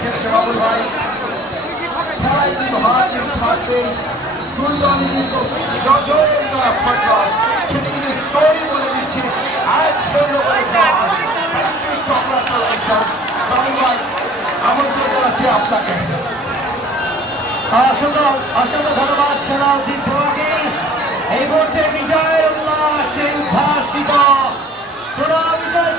খেলেছে বাবুল ভাই। খেলায় কিন্তু হার কিন্তু থাকবে, দুই দল কিন্তু জয়ের দ্বারা ফাটল, সেটি কিন্তু স্টোরি বলে দিচ্ছে। আর ছোট করে বাবুল ভাই আমন্ত্রণ জানাচ্ছি আপনাকে। অসংখ্য অসংখ্য ধন্যবাদ সেনাউদ্দিন তোমাকে। এই মুহূর্তে বিজয়ের উল্লাসে উদ্ভাসিত বিজয়